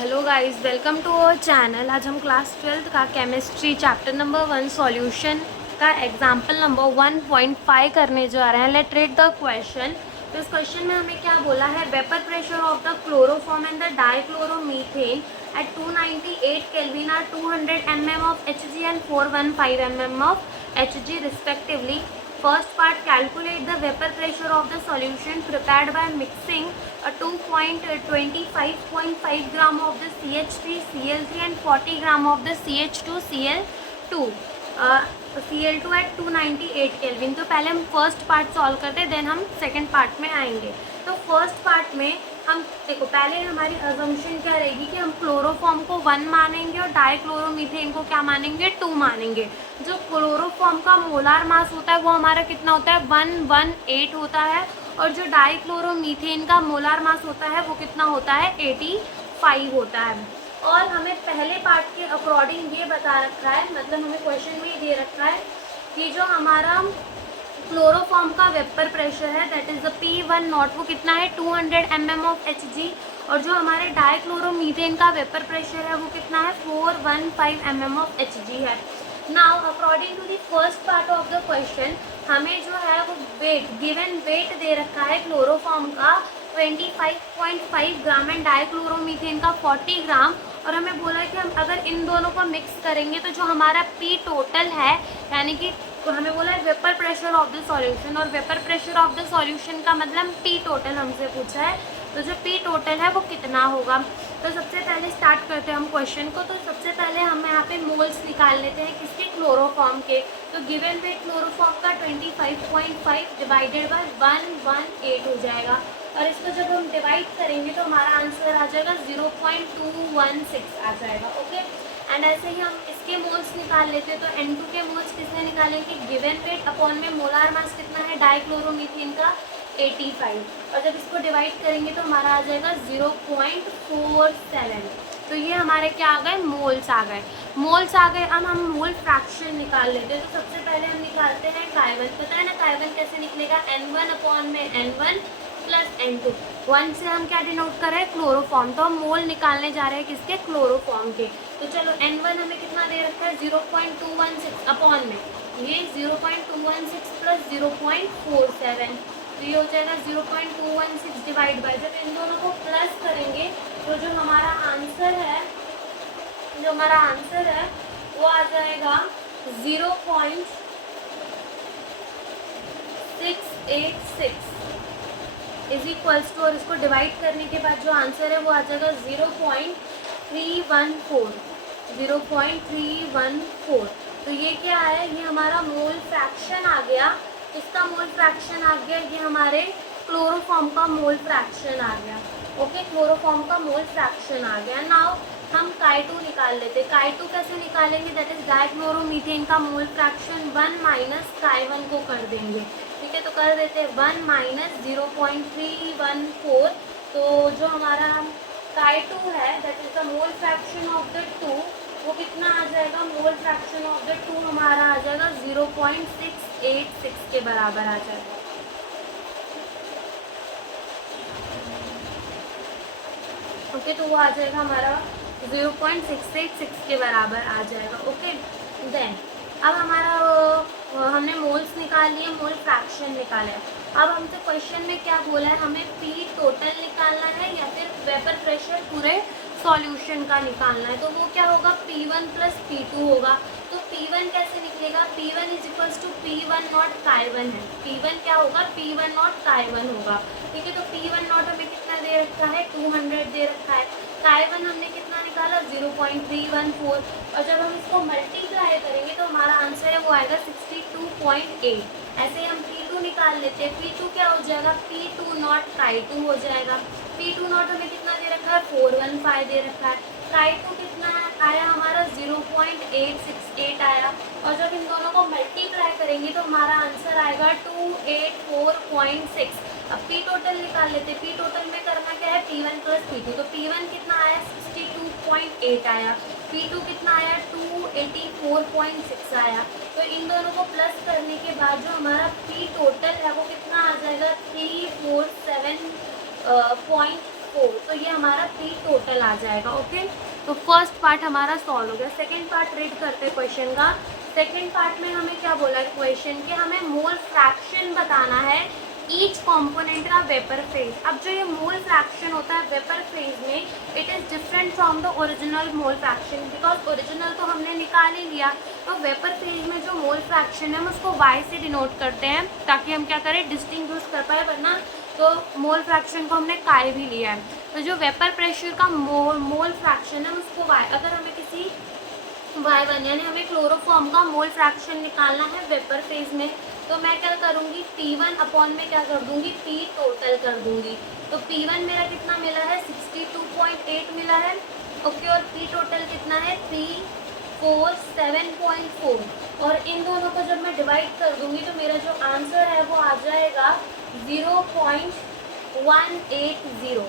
Hello guys, welcome to our channel. आज हम class 12th का केमिस्ट्री चैप्टर नंबर 1 सॉल्यूशन का एग्जाम्पल नंबर 1.5 करने जा रहे हैं। Let read the question. तो इस क्वेश्चन में हमें क्या बोला है, vapour pressure of the chloroform and the dichloromethane at 298 kelvin are 200 mm of Hg and 415 mm of Hg respectively. First part, calculate the vapor pressure of the solution prepared by mixing a 2.25.5 gram of the CH3Cl3 and 40 gram of the CH2Cl2 Cl2 at 298 kelvin. तो पहले हम first part solve करते हैं, then हम second part में आएंगे। तो first part में हम देखो, पहले हमारी अजम्पशन क्या रहेगी कि हम क्लोरोफॉर्म को 1 मानेंगे और डाइक्लोरोमीथेन को क्या मानेंगे, 2 मानेंगे। जो क्लोरोफॉर्म का मोलार मास होता है वो हमारा कितना होता है, 118 होता है, और जो डाइक्लोरोमीथेन का मोलार मास होता है वो कितना होता है, 85 होता है। और हमें पहले पार्ट के अकॉर्डिंग ये बता रखा है, मतलब हमें क्वेश्चन में ही दे रखा है कि जो हमारा क्लोरोफॉर्म का वेपर प्रेशर है that is the P1 not, वो कितना है 200 mm ऑफ Hg, और जो हमारे डाइक्लोरोमीथेन का वेपर प्रेशर है वो कितना है 415 mm ऑफ Hg है। Now according to the first part of the question हमें जो है वो वेट, गिवन वेट दे रखा है क्लोरोफॉर्म का 25.5 ग्राम एंड डाइक्लोरोमीथेन का 40 ग्राम, और हमें बोला कि हम अगर इन दोनों को मिक्स करेंगे तो जो हमारा P टोटल है, यानी कि तो हमें बोला है vapour pressure of the solution, और vapour pressure of the solution का मतलब P टोटल हमसे पूछा है, तो जो P टोटल है वो कितना होगा। तो सबसे पहले स्टार्ट करते हैं हम क्वेश्चन को। तो सबसे पहले हम यहाँ पे मोल्स निकाल लेते हैं किसके, क्लोरोफॉर्म के। तो गिवन वेट क्लोरोफॉर्म का 25.5 डिवाइडेड बाय 118 हो जाएगा, और इसको जब हम डिवाइड करेंगे तो हमारा आंसर आ जाएगा 0.216 आ जाएगा। ओके, एंड ऐसे ही हम इसके मोल्स निकाल लेते हैं। तो N2 के मोल्स किसने निकालेंगे, गिवन वेट अपॉन में मोलार मास कितना है डाइक्लोरोमीथेन का 85, और जब इसको डिवाइड करेंगे तो हमारा आ जाएगा 0.47। तो ये हमारे क्या आ गए, मोल्स आ गए। मोल्स आ गए, अब हम मोल फ्रैक्शन निकाल लेते हैं। तो सबसे पहले हम निकालते हैं Ki1। पता है ना Ki1 कैसे निकलेगा, N1 अपॉन में N1 प्लस N2। 1 से हम क्या डिनोट कर रहे हैं, क्लोरोफॉर्म, तो हम मोल निकालने जा रहे हैं किसके, क्लोरोफॉर्म के। तो चलो N1 हमें कितना दे रखा है 0.216 अपॉन में ये 0.216 प्लस 0.47, तो ये हो जाएगा 0.216 डिवाइड बाय, जब इन दोनों को प्लस करेंगे तो जो हमारा आंसर है वो आ जाएगा 0.686 इज इक्वल्स टू, और इसको डिवाइड करने के बाद जो आंसर है वो आ जाएगा 0.314। तो ये क्या है, ये हमारा मोल फ्रैक्शन आ गया। इसका मोल फ्रैक्शन आ गया, ये हमारे क्लोरोफॉर्म का मोल फ्रैक्शन आ गया। ओके, क्लोरोफॉर्म का मोल फ्रैक्शन आ गया। नाउ हम Ki2 निकाल लेते। Ki2 कैसे निकालेंगे, दैट इज डाइक्लोरोमीथेन का मोल फ्रैक्शन 1 माइनस Ki1 को कर देंगे। ठीक है, तो कर देते हैं 1 माइनस 0.314। तो जो हमारा Ki2 है that is the mole fraction of the 2, वो कितना आ जाएगा, मोल फ्रैक्शन ऑफ द 2 हमारा आ जाएगा 0.686 के बराबर आ जाएगा। ओके, तो वो आ जाएगा हमारा 0.686 के बराबर आ जाएगा। ओके, देन अब हमारा हमने मोल्स निकाल लिए, मोल फ्रैक्शन निकाला है। अब हमसे क्वेश्चन में क्या बोला है, हमें P टोटल निकालना है या फिर वेपर प्रेशर पूरे सॉल्यूशन का निकालना है। तो वो क्या होगा, P1 प्लस P2 होगा। तो P1 कैसे निकलेगा, P1 is equals to P1 not Ki1 है। P1 क्या होगा, P1 नॉट Ki1 होगा। ठीक है, तो P1 नॉट हमें कितना दे रखा है, 200 दे रखा है। Ki1 हमने कितना निकाला 0.314, और जब हम इसको मल्टीप्लाई करेंगे तो हमारा आंसर है वो आएगा 62.8। ऐसे ही हम P2 निकाल लेते हैं। P2 क्या हो जाएगा, P2 नॉट Ki2 हो जाएगा। P2 नॉट हमें कितना दे रखा है 415 दे रखा है। Ki2 कितना आया हमारा 0.868 आया, और जब इन दोनों को मल्टीप्लाई करेंगे तो हमारा आंसर आएगा 284.6। अब P टोटल निकाल लेते। P टोटल में करना क्या है, P1 प्लस P2। तो P1 कितना आया 62.8 आया, P2 कितना आया 284.6 आया। तो इन दोनों को प्लस करने के बाद जो हमारा P टोटल है वो कितना आ जाएगा 347.5 4, तो ये हमारा P टोटल आ जाएगा। ओके, तो फर्स्ट पार्ट हमारा सॉल्व हो गया। सेकेंड पार्ट रीड करते हैं क्वेश्चन का। सेकेंड पार्ट में हमें क्या बोला है क्वेश्चन के, हमें मोल फ्रैक्शन बताना है ईच कॉम्पोनेंट का वेपर फेज। अब जो ये मोल फ्रैक्शन होता है वेपर फेज में, it is different from the original mole fraction, because original तो हमने निकाल ही लिया। तो वेपर फेज में जो मोल फ्रैक्शन है हम उसको वाई से डिनोट करते हैं, ताकि हम क्या करें, डिस्टिंग्विश कर पाए, वरना तो मोल फ्रैक्शन को हमने काय भी लिया है। तो जो वेपर प्रेशर का मोल फ्रैक्शन है उसको वाई, अगर हमें किसी Y1 यानी हमें क्लोरोफॉर्म का मोल फ्रैक्शन निकालना है वेपर फेज में, तो मैं क्या करूँगी, P1 अपॉन में क्या कर दूँगी, P टोटल कर दूँगी। तो P1 मेरा कितना मिला है, 62.8 मिला है। ओके, और P टोटल कितना है, 347.4। और इन दोनों को जब मैं डिवाइड कर दूँगी तो मेरा जो आंसर है वो आ जाएगा 0.180,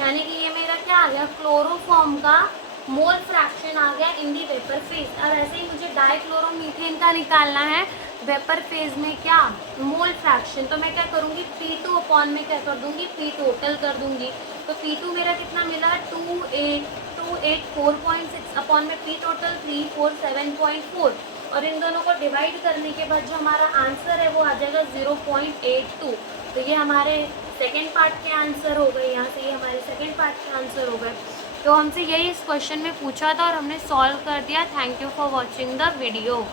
यानी कि ये मेरा क्या आ गया, क्लोरोफॉर्म का मोल फ्रैक्शन आ गया इन दी वेपर फेज। और ऐसे ही मुझे डाइक्लोरोमीथेन का निकालना है वेपर फेज में क्या, मोल फ्रैक्शन। तो मैं क्या करूँगी, P2 अपॉन में क्या कर दूँगी, P टोटल कर दूँगी। तो P2 मेरा कितना मिला, 284.6 अपॉन में P टोटल 347.4। और इन दोनों को डिवाइड करने के बाद जो हमारा आंसर है वो आ जाएगा 0.82। तो ये हमारे सेकेंड पार्ट के आंसर हो गए, यहाँ से ये हमारे सेकेंड पार्ट के आंसर हो गए। तो हमसे यही इस क्वेश्चन में पूछा था और हमने सॉल्व कर दिया। Thank you for watching the video.